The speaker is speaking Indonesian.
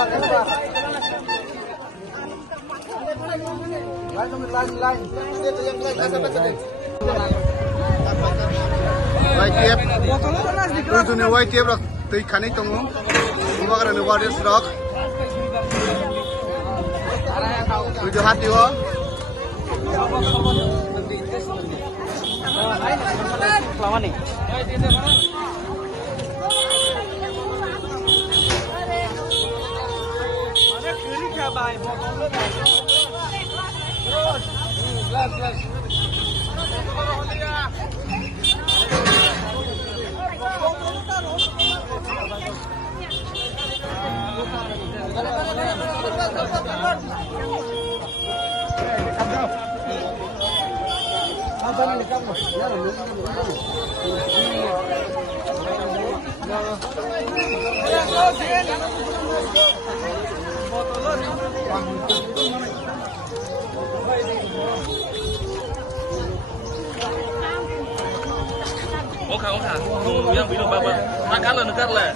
YTF Untuknya YTF rak tei khani tongo umagra ne wades rak tujuh hati ho selama nih mana kiri kabai botol glass Ủa không hả? Yang bị được ba bên. Nó cắt lên là.